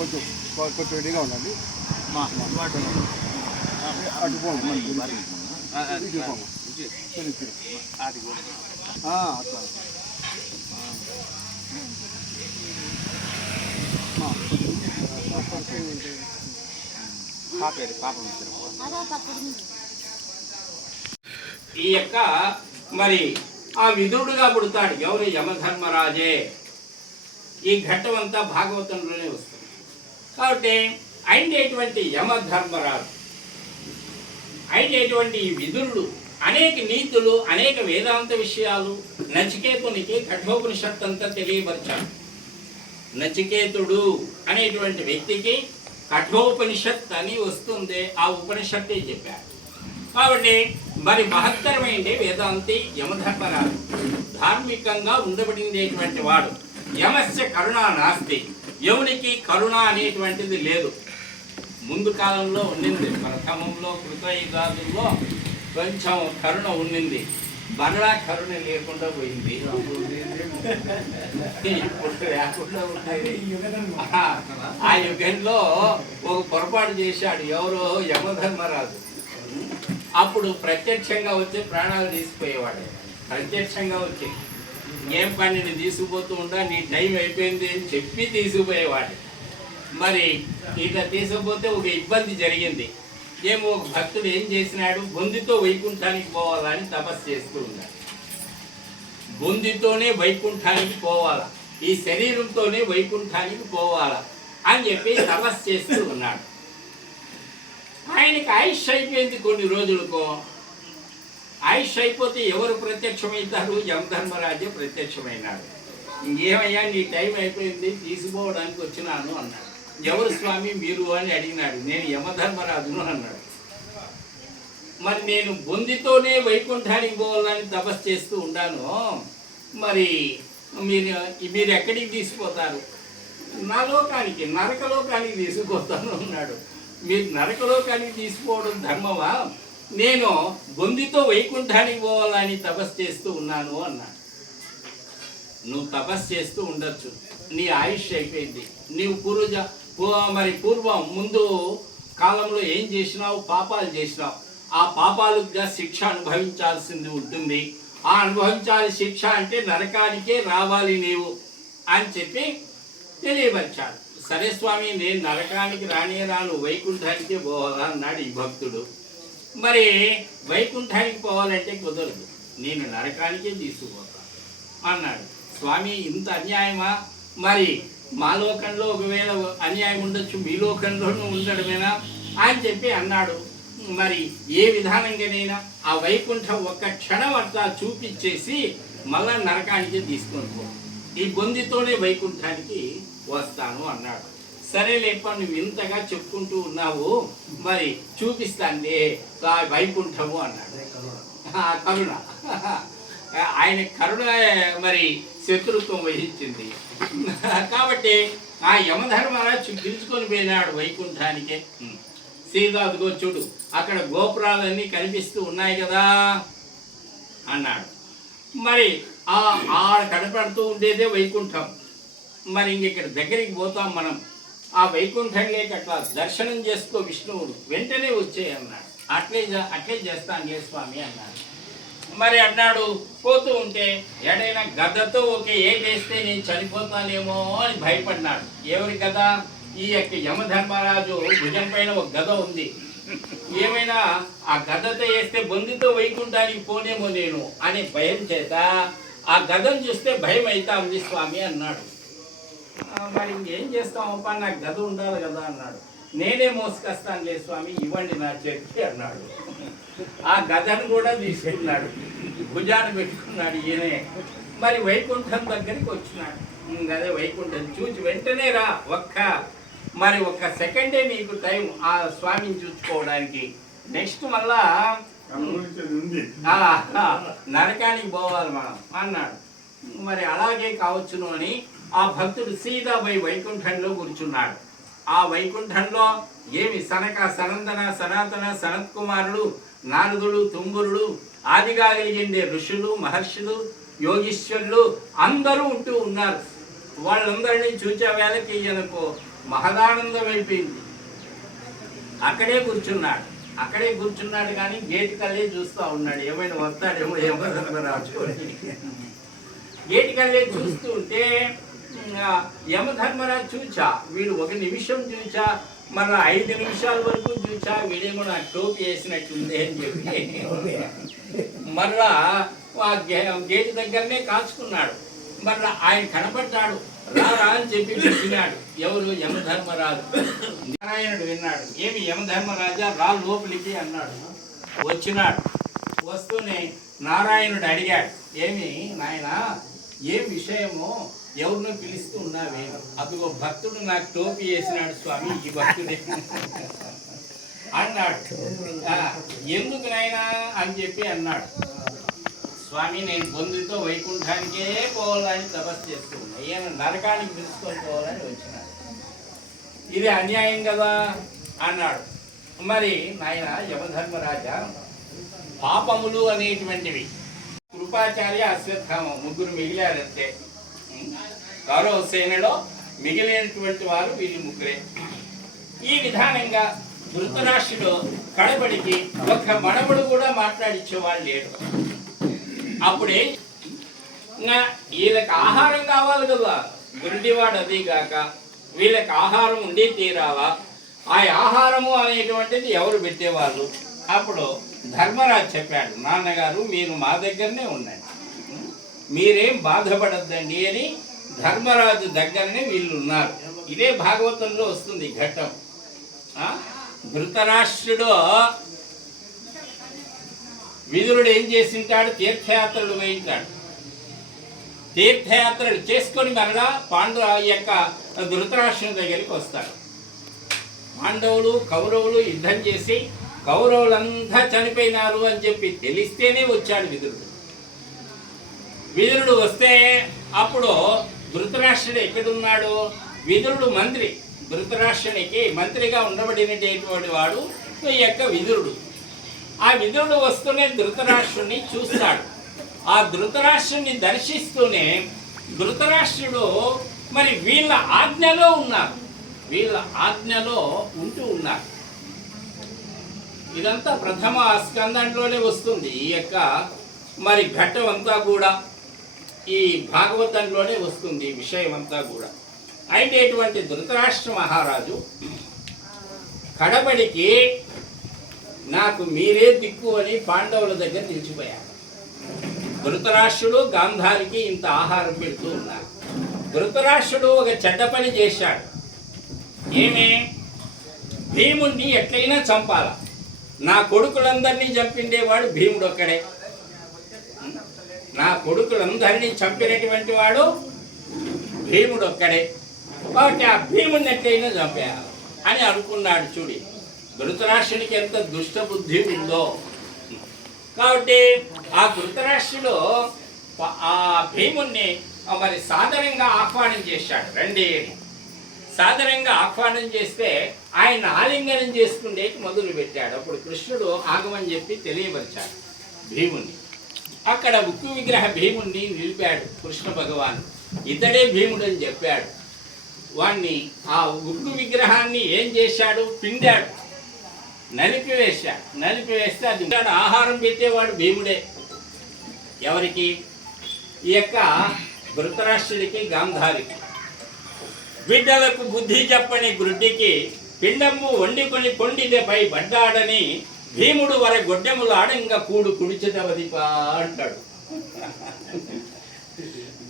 కొంచెం కొంచెం రెడీగా ఉండండి. మా. అటు. ఇటు అట్లా. ఈ యొక్క మరి ఆ విదురుడుగా పుడతాడు ఎవరు యమధర్మరాజే? ఈ ఘట్టం అంతా భాగవతంలోనే వస్తుంది. కాబట్టి అయినటువంటి యమధర్మరాజు అయినటువంటి ఈ విదురుడు అనేక నీతులు అనేక వేదాంత విషయాలు నచికేతునికి కఠోపనిషత్తు అంతా తెలియపరిచాడు. నచికేతుడు అనేటువంటి వ్యక్తికి కఠోపనిషత్ అని వస్తుంది. ఆ ఉపనిషత్తే చెప్పారు. కాబట్టి మరి మహత్తరమైంది వేదాంతి యమధర్మరాజు. ధార్మికంగా ఉండబడిందేటువంటి వాడు. యమస్య కరుణ నాస్తి. యమునికి కరుణ అనేటువంటిది లేదు. ముందు కాలంలో ఉండింది ప్రథమంలో కృతయుగాదుల్లో కొంచెం కరుణ ఉండింది మరలా కరుణ లేకుండా పోయింది. ఇప్పుడు లేకుండా ఉండేది. ఆ- ఆ యుగంలో ఒక పొరపాటు చేశాడు. ఎవరో యమధర్మరాజు. అప్పుడు ప్రత్యక్షంగా వచ్చి ప్రాణాలు తీసిపోయేవాడు. ప్రత్యక్షంగా వచ్చి ఏం పనిని తీసుకుపోతూ ఉండా నీ టైం అయిపోయింది అని చెప్పి తీసుకుపోయేవాడు మరి ఇట్లా తీసుకుపోతే ఒక ఇబ్బంది జరిగింది. ఏమో ఒక భక్తుడు ఏం చేసినాడు? బొందితో వైకుంఠానికి పోవాలని తపస్సు చేస్తూ ఉన్నాడు. బొందితోనే వైకుంఠానికి పోవాలా. ఈ శరీరంతోనే వైకుంఠానికి పోవాలా అని చెప్పి తపస్సు చేస్తూ ఉన్నాడు. ఆయనకి ఆయుష్ అయిపోయింది కొన్ని రోజులకు. ఆయుష్ అయిపోతే ఎవరు ప్రత్యక్షమవుతారు యమధర్మరాజే ప్రత్యక్షమైనాడు. ఇంకేమయ్యా నీ టైం అయిపోయింది తీసుకోవడానికి వచ్చినాను అన్నాడు. ఎవరు స్వామి? మీరు అని అడిగినాడు. నేను యమధర్మరాజును అన్నాడు. మరి నేను బొందితోనే వైకుంఠానికి పోవాలని తపస్సు చేస్తూ ఉండాను. మరి మీరు మీరు ఎక్కడికి తీసుకుపోతారు? నా లోకానికి నరకలోకానికి తీసుకుపోతాను అన్నాడు. మీరు నరకలోకానికి తీసుకోవడం ధర్మమా? నేను బొందితో వైకుంఠానికి పోవాలని తపస్సు చేస్తూ ఉన్నాను అన్నాడు. నువ్వు తపస్సు చేస్తూ ఉండొచ్చు. నీ ఆయుష్ అయిపోయింది. నీవు పూర్వజ మరి పూర్వం ముందు కాలంలో ఏం చేసినావు? పాపాలు చేసినావు. ఆ పాపాలుగా శిక్ష అనుభవించాల్సింది ఉంటుంది. ఆ అనుభవించాలి శిక్ష అంటే నరకానికే రావాలి నీవు అని చెప్పి తెలియపరిచాడు. సరే స్వామి నేను నరకానికి రానే రాను వైకుంఠానికే పోవాలా అన్నాడు ఈ భక్తుడు. మరి వైకుంఠానికి పోవాలంటే కుదరదు. నేను నరకానికే తీసుకుపోతాను అన్నాడు. స్వామి ఇంత అన్యాయమా? మరి మా లోకంలో ఒకవేళ అన్యాయం ఉండొచ్చు మీ లోకంలోనూ ఉండడమేనా? అని చెప్పి అన్నాడు. మరి ఏ విధానంగానైనా ఆ వైకుంఠం ఒక్క క్షణం అట్లా చూపించేసి మళ్ళా నరకానికి తీసుకొని పో. ఈ బొందితోనే వైకుంఠానికి వస్తాను అన్నాడు. సరే లేప నువ్వు ఇంతగా చెప్పుకుంటూ ఉన్నావు మరి చూపిస్తానులే ఆ వైకుంఠము అన్నాడు. కరుణ. ఆయన కరుణ మరి శత్రుత్వం వహించింది. కాబట్టి ఆ యమధర్మరాజు పిలుచుకొని పోయినాడు వైకుంఠానికి. సీదా అదిగో చూడు అక్కడ గోపురాలన్నీ కనిపిస్తూ ఉన్నాయి కదా అన్నాడు. మరి ఆ ఆడ కనపడుతూ ఉండేదే వైకుంఠం. మరి ఇంక ఇక్కడ దగ్గరికి పోతాం మనం. ఆ వైకుంఠం లేక అట్లా దర్శనం చేసుకో విష్ణువుడు. వెంటనే వచ్చేయి అన్నాడు. అట్లే అట్లే చేస్తాను ఏ స్వామి అన్నాడు. మరి అన్నాడు పోతూ ఉంటే ఎడైనా గదతో ఒక ఏటేస్తే నేను చనిపోతానేమో అని భయపడినాడు ఎవరి గద? ఈ యొక్క యమధర్మరాజు భుజం పైన ఒక గద ఉంది. ఏమైనా ఆ గదతో వేస్తే బొందితో వైకుంఠానికి పోనేమో నేను అనే భయం చేత ఆ గదను చూస్తే భయం అవుతా ఉంది స్వామి అన్నాడు. మరి ఇంకేం చేస్తామప్పా నాకు గద ఉండాలి కదా అన్నాడు. నేనే మోసుకొస్తానులే స్వామి ఇవ్వండి నా చేతికి అన్నాడు. ఆ గదను కూడా తీసుకున్నాడు. భుజాన పెట్టుకున్నాడు ఈయనే. మరి వైకుంఠం దగ్గరికి వచ్చినాడు. "ఉమ్, అదే వైకుంఠం చూచి వెంటనే రా ఒక్క. మరి ఒక్క సెకండే నీకు టైం ఆ స్వామిని చూసుకోవడానికి. నెక్స్ట్ మళ్ళా నరకానికి పోవాలి మనం అన్నాడు. మరి అలాగే కావచ్చును అని ఆ భక్తుడు సీదా పోయి వైకుంఠంలో కూర్చున్నాడు. ఆ వైకుంఠంలో ఏమి సనక సనందన సనాతన సనత్ కుమారుడు నారదుడు తుంగురుడు ఆదిగా కలిగిండే ఋషులు మహర్షులు యోగీశ్వరులు అందరూ ఉంటూ ఉన్నారు. వాళ్ళందరినీ చూచే వేళకి ఈయనకు మహదానందం అయిపోయింది. అక్కడే కూర్చున్నాడు. అక్కడే కూర్చున్నాడు కానీ గేటు కళ్ళే చూస్తూ ఉన్నాడు. ఏమైనా వస్తాడేమో ఏమో రాజు గేటు కల్లే చూస్తూ ఉంటే యమధర్మరాజు చూచా వీడు ఒక నిమిషం చూచా మన ఐదు నిమిషాల వరకు చూచా వీడేమో నాకు టోపీ వేసినట్టుంది అని చెప్పి. మరలా ఆ గే- గేట్ దగ్గరనే కాచుకున్నాడు మరలా ఆయన కనపడ్డాడు. రారా అని చెప్పి పిలిచినాడు ఎవరు? యమధర్మరాజు. నారాయణుడు విన్నాడు. ఏమి యమధర్మరాజా? రా లోపలికి అన్నాడు. వచ్చినాడు. వస్తూనే నారాయణుడు అడిగాడు. ఏమి నాయన ఏం విషయమో ఎవరినో పిలుస్తూ ఉన్నావే అదిగో భక్తుడు నాకు టోపీ వేసినాడు స్వామి ఈ భక్తుడే. అన్నాడు. ఎందుకు నైనా అని చెప్పి అన్నాడు. స్వామి నేను బొందుతో వైకుంఠానికే పోవాలని తపస్సు చేస్తూ ఉన్నా ఈయన నరకానికి పిలుచుకొని పోవాలని వచ్చినాడు. ఇది అన్యాయం కదా? అన్నాడు. మరి నాయన యమధర్మరాజా పాపములు అనేటువంటివి. కృపాచార్య అశ్వత్థామ ముగ్గురు మిగిలారంతే. కౌరవ సేనలో మిగిలినటువంటి వారు వీళ్ళు ముగ్గురే. ఈ విధానంగా ధృతరాష్ట్రుడు కడబడికి ఒక్క మనవడు కూడా మాట్లాడిచ్చేవాడు లేడు. అప్పుడే వీళ్ళకి ఆహారం కావాలి కదా గురుడివాడు అది కాక వీళ్ళకి ఆహారం ఉండి తీరావా? ఆ ఆహారము అనేటువంటిది ఎవరు పెట్టేవాళ్ళు? అప్పుడు ధర్మరాజు చెప్పాడు నాన్నగారు మీరు మా దగ్గరనే ఉండండి. మీరేం బాధపడద్దండి అని ధర్మరాజు దగ్గరనే వీళ్ళు ఉన్నారు ఇదే భాగవతంలో వస్తుంది ఘట్టం. ధృతరాష్ట్రుడు విదురుడు ఏం చేసింటాడు? తీర్థయాత్రలు వేయించాడు. తీర్థయాత్రలు చేసుకొని మరలా పాండవ యొక్క ధృతరాష్ట్రుని దగ్గరికి వస్తాడు. పాండవులు కౌరవులు యుద్ధం చేసి కౌరవులంతా చనిపోయినారు అని చెప్పి తెలిస్తేనే వచ్చాడు విదురుడు. విదురుడు వస్తే అప్పుడు ధృతరాష్ట్రుడు ఎక్కడున్నాడు? విదురుడు మంత్రి. ధృతరాష్ట్రునికి మంత్రిగా ఉండబడినటువంటి వాడు ఈ యొక్క విదురుడు. ఆ విదురుడు వస్తూనే ధృతరాష్ట్రుని చూస్తాడు. ఆ ధృతరాష్ట్రుని దర్శిస్తూనే ధృతరాష్ట్రుడు మరి వీళ్ళ ఆజ్ఞలో ఉన్నారు. వీళ్ళ ఆజ్ఞలో ఉంటూ ఉన్నారు. ఇదంతా ప్రథమ స్కందంలోనే వస్తుంది ఈ యొక్క మరి ఘట్టం అంతా కూడా. ఈ భాగవతంలోనే వస్తుంది ఈ విషయం అంతా కూడా. అయితే ఇటువంటి ధృతరాష్ట్ర మహారాజు కడబడికి నాకు మీరే దిక్కు అని పాండవుల దగ్గర నిలిచిపోయారు. ధృతరాష్ట్రుడు గాంధారికి ఇంత ఆహారం పెడుతూ ఉన్నారు. ధృతరాష్ట్రుడు ఒక చెడ్డ పని చేశాడు. ఏమే? భీముణ్ణి ఎట్లయినా చంపాల. నా కొడుకులందరినీ చంపిండేవాడు భీముడు ఒక్కడే నా కొడుకులందరినీ చంపినటువంటి వాడు భీముడు ఒక్కడే కాబట్టి ఆ భీముడిని ఎట్లయినా చంపేయాలి అని అనుకున్నాడు చూడి. ధృతరాష్ట్రునికి ఎంత దుష్ట బుద్ధి ఉందో. కాబట్టి ఆ ధృతరాష్ట్రుడు ఆ భీముణ్ణి మరి సాధారణంగా ఆహ్వానం చేశాడు. రండి. సాధారణంగా ఆహ్వానం చేస్తే ఆయన ఆలింగనం చేసుకుండేకి మొదలు పెట్టాడు అప్పుడు కృష్ణుడు ఆగమని చెప్పి తెలియపరిచాడు భీముని అక్కడ ఉక్కు విగ్రహ భీముణ్ణి నిలిపాడు కృష్ణ భగవాన్. ఇతడే భీముడు అని చెప్పాడు. వాణ్ణి ఆ ఉక్కు విగ్రహాన్ని ఏం చేశాడు? పిండాడు. నలిపివేశాడు నలిపివేస్తే అది ఆహారం పెట్టేవాడు భీముడే. ఎవరికి? ఈ యొక్క ధృతరాష్ట్రుడికి గాంధారికి. బిడ్డలకు బుద్ధి చెప్పని గుడ్డికి పిండమ్ము వండుకొని కొండిదపై పడ్డాడని భీముడు వరే గొడ్డెములు ఆడంగా కూడు కుడిచిటవదిపా అంటాడు.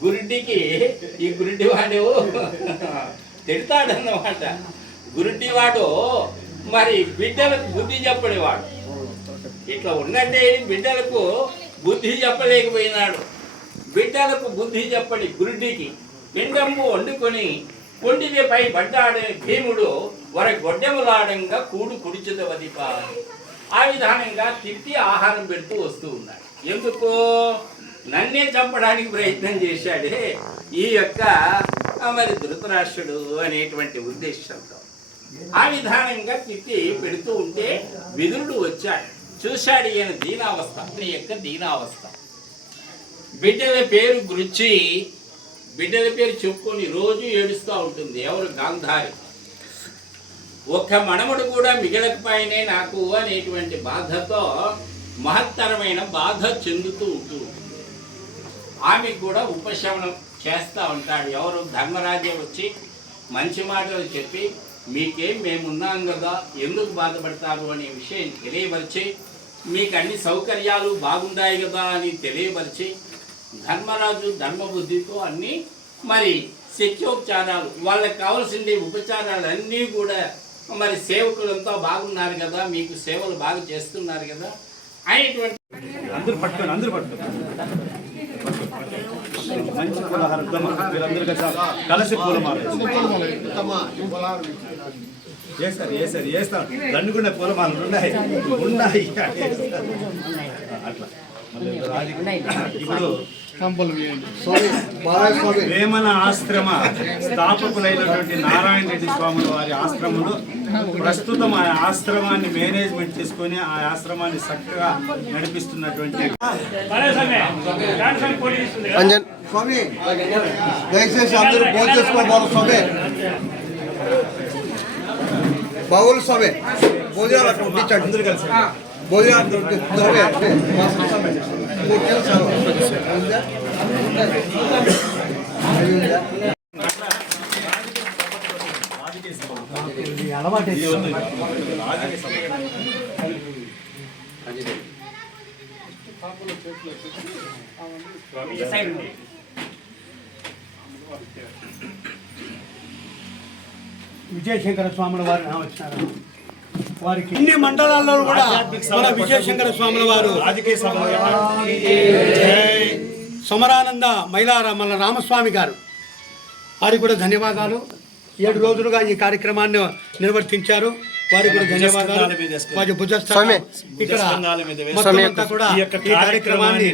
గురుడికి ఈ గురుడివాడు తిడతాడన్నమాట. గురుడివాడు మరి బిడ్డలకు బుద్ధి చెప్పడేవాడు ఇట్లా ఉన్నట్టే బిడ్డలకు బుద్ధి చెప్పలేకపోయినాడు. బిడ్డలకు బుద్ధి చెప్పని గురుడికి పిండము వండుకొని కొండిపై పడ్డాడని భీముడు వర గొడ్డెములాడంగా కూడు కుడిచుదవదిప ఆ విధానంగా తిట్టి ఆహారం పెడుతూ వస్తూ ఉన్నాడు. ఎందుకు? నన్నే చంపడానికి ప్రయత్నం చేశాడే. ఈ యొక్క మరి ధృతరాష్ట్రుడు అనేటువంటి ఉద్దేశంతో. ఆ విధానంగా తిట్టి పెడుతూ ఉంటే విదురుడు వచ్చాడు. చూశాడు ఈయన దీనావస్థ ఈ యొక్క దీనావస్థ. బిడ్డల పేరు గురించి బిడ్డల పేరు చెప్పుకొని రోజు ఏడుస్తూ ఉంటుంది. ఎవరు గాంధారి? ఒక్క మనముడు కూడా మిగలకపోయినే నాకు అనేటువంటి బాధతో మహత్తరమైన బాధ చెందుతూ ఉంటూ ఉంటుంది ఆమెకు కూడా ఉపశమనం చేస్తూ ఉంటాడు. ఎవరు ధర్మరాజే వచ్చి మంచి మాటలు చెప్పి మీకేం మేమున్నాం కదా ఎందుకు బాధపడతారు? అనే విషయం తెలియపరిచి మీకు అన్ని సౌకర్యాలు బాగుంటాయి కదా అని తెలియపరిచి ధర్మరాజు ధర్మబుద్ధితో అన్నీ మరి శక్యోపచారాలు వాళ్ళకి కావాల్సింది ఉపచారాలు అన్నీ కూడా మరి సేవకులంతా బాగున్నారు కదా మీకు సేవలు బాగా చేస్తున్నారు కదా అనేటువంటి అందరూ పట్టుకోండి అందరూ పట్టుకోండి. మంచి పులహారం మీరందరూ కలిసి కలిసి పూలమాల వేస్తారు వేస్తారు వేస్తాం దండుకునే పూలమాలలు ఉన్నాయి. ఉన్నాయి. అట్లా. ఇప్పుడు వేమన ఆశ్రమ స్థాపకులైనటువంటి నారాయణ రెడ్డి స్వాముల వారి ఆశ్రమంలో ప్రస్తుతం ఆ ఆశ్రమాన్ని మేనేజ్మెంట్ చేసుకొని ఆ ఆశ్రమాన్ని చక్కగా నడిపిస్తున్నటువంటి స్వామి దయచేసి అందరూ భోజనం చేసుకోవాలి స్వామి. బావులు స్వామి. భోజనాలు అక్కడ కలిసి భోజనాలు అలవాటు స్వామి విజయశంకర స్వాముల వారు వచ్చినారు అన్ని మండలాల్లో కూడా మన విజయశంకర స్వాముల వారు సమరానంద మైలార మన రామస్వామి గారు వారికి కూడా ధన్యవాదాలు ఏడు రోజులుగా ఈ కార్యక్రమాన్ని నిర్వర్తించారు వారికి కూడా ధన్యవాదాలు. వారి. ఇక్కడ కూడా ఈ కార్యక్రమాన్ని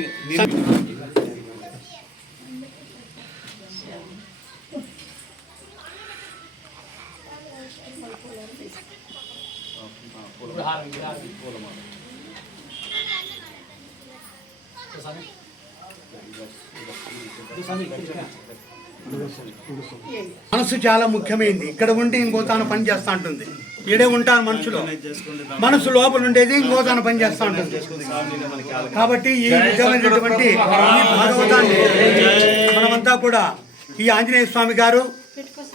మనసు చాలా ముఖ్యమైనది ఇక్కడ ఉండి ఇంకో తాను పని చేస్తూ ఉంటుంది ఈడే ఉంటాను మనుషులు. మనసు లోపల ఉండేది ఇంకో తాను పని చేస్తూ ఉంటుంది కాబట్టి ఈ విధమైనటువంటి ఈ భాగవతాన్ని మనమంతా కూడా ఈ ఆంజనేయ స్వామి గారు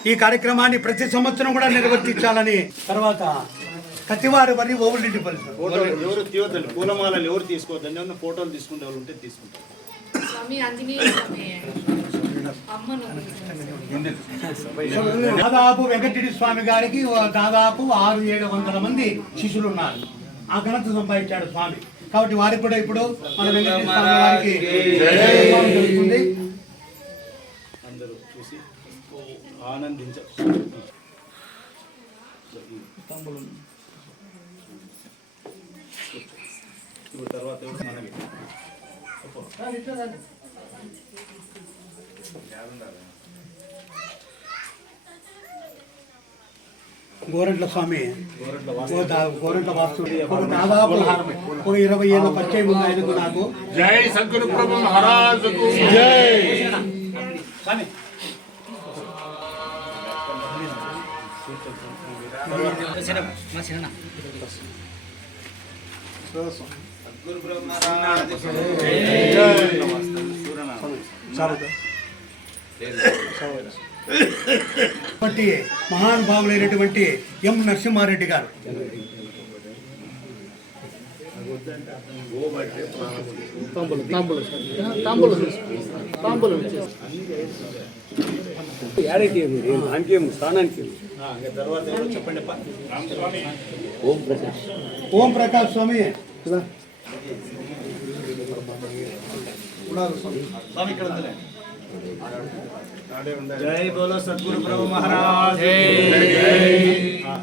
ఈ కార్యక్రమాన్ని ప్రతి సంవత్సరం కూడా నిర్వర్తించాలని తర్వాత కత్తివారి వరి ఓవులింటి పరిస్థితి ఫోటోలు ఎవరు తీయొద్దండి. ఎవరు తీసుకోవద్దండి? ఏమన్నా ఫోటోలు తీసుకునే వాళ్ళు ఉంటే తీసుకుంటారు. దాదాపు వెంకటరెడ్డి స్వామి గారికి దాదాపు ఆరు ఏడు వందల మంది శిష్యులు ఉన్నారు ఆ ఘనత సంపాదించాడు స్వామి. కాబట్టి వారికి కూడా ఇప్పుడు మన వెంకటరెడ్డి స్వామి వారికి జరుగుతుంది. అందరూ చూసి ఆనందించ. ఇప్పుడు తర్వాత ఎవరు మనవి గోరంట్ల స్వామి. గోరంట్ల వాస్తు. దాదాపు ఒక ఇరవై ఏళ్ళ పరిచయం ఉంది ఆయనకు నాకు. జై సద్గురు ప్రభు మహారాజుకు బట్టి మహానుభావులైనటువంటి ఎం నరసింహారెడ్డి గారు. ఓం ప్రకాష్ స్వామి. స్వామి ఇక్కడ ఉందిలే. జై బోలో సద్గురు ప్రభు మహారాజ్ ఆ,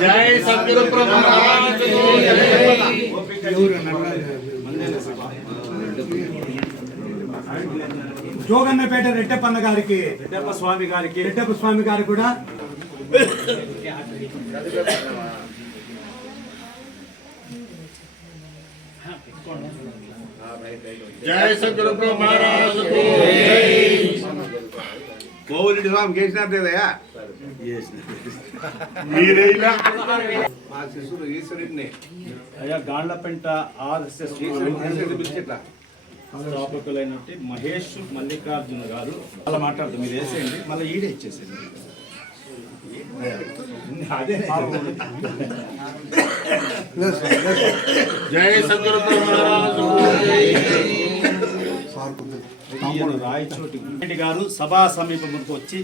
జై సద్గురు ప్రభు మహారాజుకు జోగన్నపేట రెడ్డప్పన్న గారికి రెడ్డప్ప స్వామి గారికి రెడ్డప్ప స్వామి గారు కూడా జై సద్గురు ప్రభు మహారాజుకు. కోవిరెడ్డి స్వామి చేసినారు లేదయా మా శిశుడు ఈశ్వరుడిని అయ్యా గాండ్లపెంట ఆర్ఎస్ఎస్ ఈశ్వరుడిని పిలిచిట్లా. స్థాపకులైనటువంటి మహేష్ మల్లికార్జున గారు. అలా మాట్లాడుతూ మీరు వేసేయండి. మళ్ళీ ఈడే ఇచ్చేసేయండి. అదే జై సద్గురు రాయచోటి గారు సభా సమీపముకు వచ్చి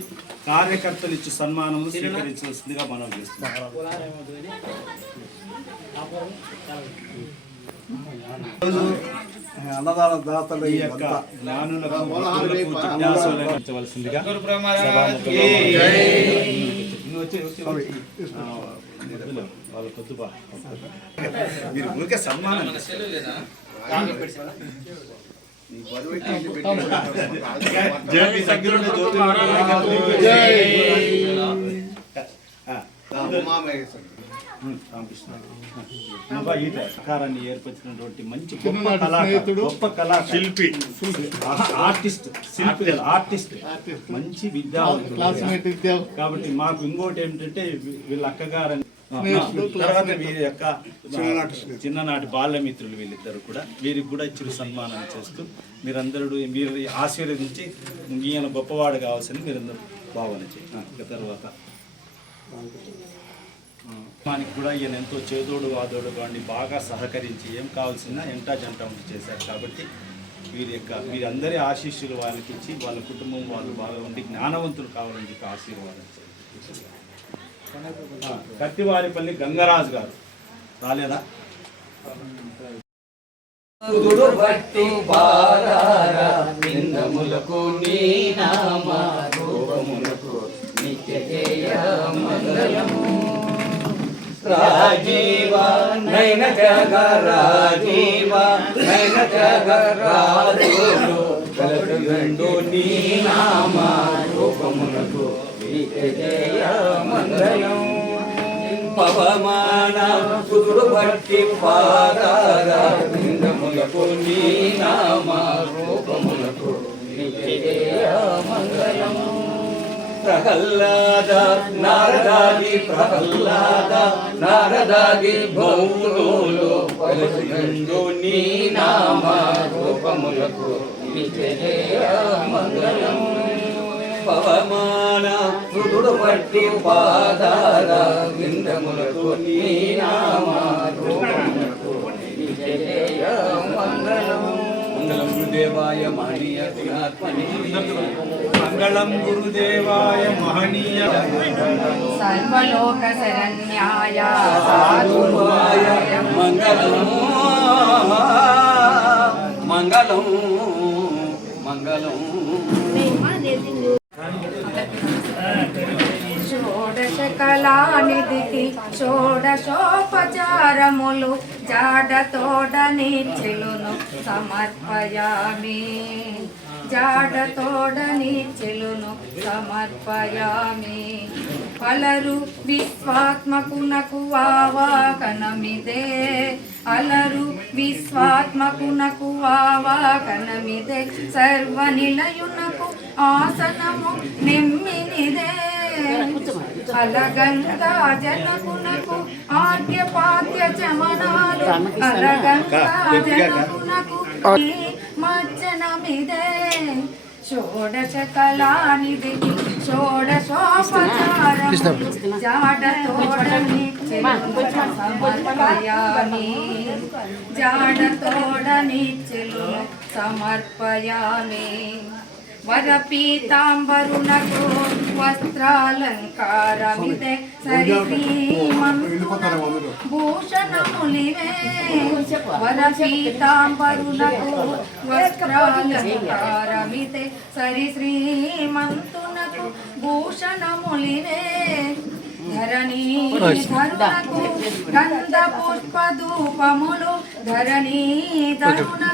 కార్యకర్తలు ఇచ్చి సన్మానము స్వీకరించాల్సిందిగా మనం చేస్తున్నాం. అన్నదాన దాతలు ఈ యొక్క జ్ఞానులకు జిజ్ఞాసులకు మీరు ఊరికే సన్మానం జై రామకృష్ణ సహకారాన్ని ఏర్పరిచినటువంటి మంచి గొప్ప కళాకారుడు గొప్ప కళాకారుడు. శిల్పి. ఆర్టిస్ట్ శిల్పి. ఆర్టిస్ట్. మంచి విద్యావంతుడు. కాబట్టి మాకు ఇంకోటి ఏమిటంటే వీ- వీళ్ళ అక్కగారని తర్వాత వీరి యొక్క చిన్ననాటి బాల్యమిత్రులు వీళ్ళిద్దరు కూడా. వీరికి కూడా ఇచ్చిన సన్మానం చేస్తూ మీరందరూ మీరు ఆశీర్వదించి ఈయన గొప్పవాడు కావాల్సింది మీరందరూ భావన చేయండి. తర్వాత. మనకి కూడా ఈయన ఎంతో చేదోడు వాదోడు కానీ బాగా సహకరించి ఏం కావాల్సిన ఎంటా జంట ఉండి చేశారు కాబట్టి వీరి యొక్క వీరందరి ఆశీస్సులు వాళ్ళకి ఇచ్చి వాళ్ళ కుటుంబం వాళ్ళు బాగా ఉండి జ్ఞానవంతులు కావాలని చెప్పి ఆశీర్వాదం కత్తివారిపల్లి గంగరాజు గారు. రాలేదా? నిందములకు నీ నామ రూపములకు నిత్య మంగళము. రాజీవ నైన జగ రాజీవ నైన జగ రాజులు కలదు నీ నామ రూపములకు నిత్య పవమాన సుదుడు భక్తి పాదార బృందములకు నీ నామ మంగళం ప్రహ్లాద నారదాది ప్రహ్లాద నారదాది భౌములు. పలుకునందు నీ నామ రూపములకు మంగళం. పవమాన మృదుడు పట్టి పాదార విందములకు నీ నామ రూపములకు నిజయ మంగళం. మంగళం దేవాయ మహనీయ గుణాత్మని మంగళం గురుదేవాయ మహనీయ సర్వలోక శరణ్యాయ సాధువాయ మంగళం మంగళం మంగళం షోడశ షోడశోపచారములు జాడ తోడ నీచెలును సమర్పయామి. జాడ తోడ నీచెలును సమర్పయామి. అలరు విశ్వాత్మకునకు వావాకనమిదే అలరు విశ్వాత్మకునకు వావాకనమిదే సర్వనిలయునకు ఆసనము నిమ్మినిదే. అలగంగా జనకునకు ఆద్యపాద్య చమనాలు అలగంగా జనకునకు మజ్జనమిదే. షోడశ కళానిధి షోడశోపచారం జాడ తోడని సమర్పయామి. జాడ తోడని సమర్పయామి. వరపీతాంబరునకు వస్త్రాలంకారమిదే. సరిశ్రీమంతునకు భూషణములివే వరపీతాంబరునకు వస్త్రాలంకారమిదే. సరిశ్రీమంతునకు భూషణములివే ధరణీ ధరునకు గంధ పుష్ప ధూపములు ధరణీ ధరునకు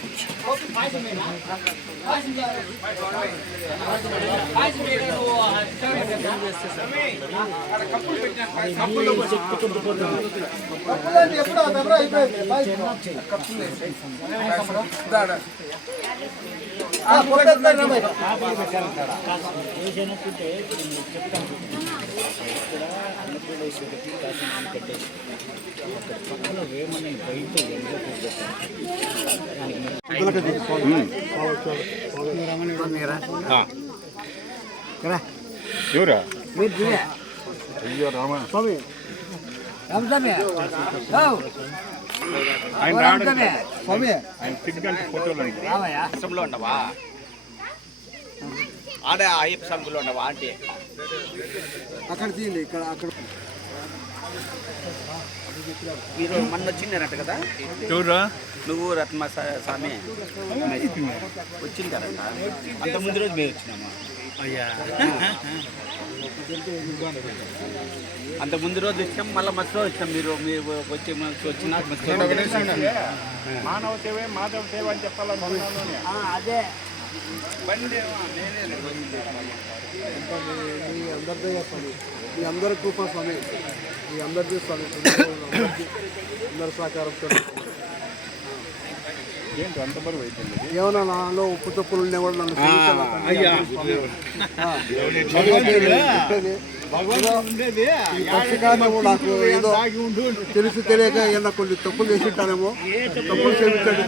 తిరమిదే ఎప్పుడు అయిపోయింది కప్పులు ఆ దగ్గర అయిపోయింది ఆ, కొట్టేద్దాం రా మరి. ఎవరా అయ్యో రామ ఆయన రావడం స్వామి. ఆయన తిరిగి ఫోటోలు సంలో ఉండవా? ఆడ అయ్యప్ప సంఘంలో ఉండవా అంటే అక్కడ తీయండి ఇక్కడ అక్కడ. మీరు మొన్న వచ్చిందనట కదా? ఎవరా నువ్వు రత్న స్వామి? వచ్చింది కదంట. అంత ముందు రోజు మేము వచ్చినాము. అయ్యా. అంత ముందు రోజు వచ్చాం మళ్ళీ మధ్యలో వచ్చాం మీరు మీరు వచ్చి వచ్చినాక మధ్యలో మానవ సేవే మాధవ సేవ అని చెప్పాలనుకున్నాను అదే. మీ అందరిదే స్వామి మీ అందరి కృప స్వామి. మీ అందరిది స్వామి. అందరి సహకారంతో ఏంటి అంత బరువు అయిపోయింది ఏమన్నా నాలో ఉప్పు తప్పులు ఉండే కూడా నన్ను. ఈ పక్షికార్యము నాకు ఏదో తెలిసి తెలియక ఏదైనా కొన్ని తప్పులు చేసి ఉంటానేమో తప్పులు చేయించండి